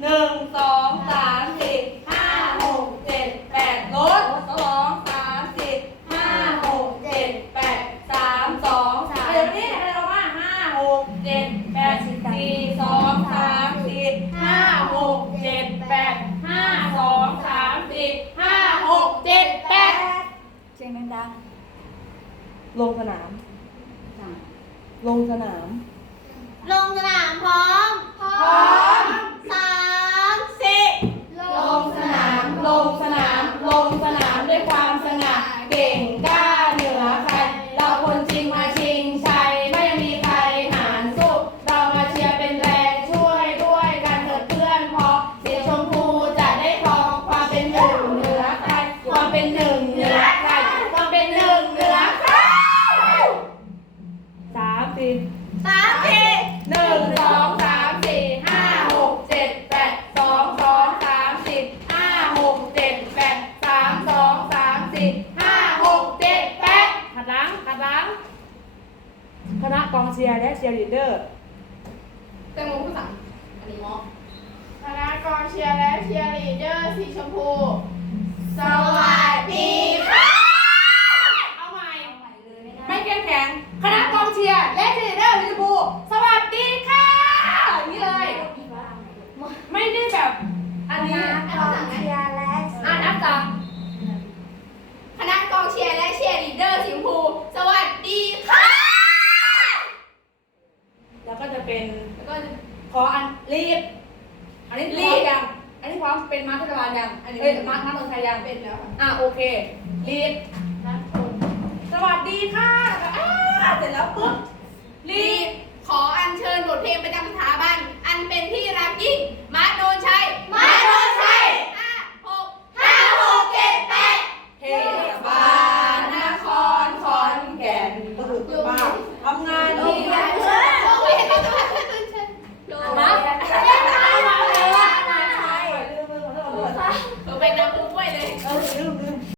หนึ่งสองสามสี่ห้าหกเจ็ดแปดลดสองสามสี่ห้าหกเจ็ดแปดสามสองสามเดี๋ยวนี้อะไรเราว่าห้าหกเจ็ดแปดสี่สองสามสี่ห้าหกเจ็ดแปดห้าสองสามสี่ห้าหกเจ็ดแปด เสียง ดังลงสนาม ลงสนามลงสนามพร้อม พร้อมสามสี่ลงสนาม ลงสนาม ลงสนามด้วยความสง่าเก่ง เจ็ดแปดสามสองสามสี่ห้าหกเจ็ดแปดขัดหล้างขัดหล้างคณะกองเชียร์และเชียร์ลีดเดอร์แตงโมผู้สั่งอันนี้มอคณะกองเชียร์และเชียร์ลีดเดอร์สีชมพู สวัสดีค่ะเอาใหม่ไม่เข้มแข็งคณะกองเชียร์และเชียร์ลีดเดอร์ลิเวอร์พูลสวัสดีค่ะอย่างนี้เลย ไม่ได้แบบอันนี้ กองเชียร์และ อ่านนับตาม คณะกองเชียร์และเชียร์ลีดเดอร์สีชมพู สวัสดีค่ะ แล้วก็จะ เป็นแล้วก็ขออันรีดอันนี้รีดยัง อันนี้พร้อมเป็นมาร์คเทศบาลยังเอ้ยมาร์คมาร์คเมืองไทยยังเป็นแล้วค่ะอะโอเครีดนักชนสวัสดีค่ะแล้วก็อ่าเสร็จแล้วปุ๊บ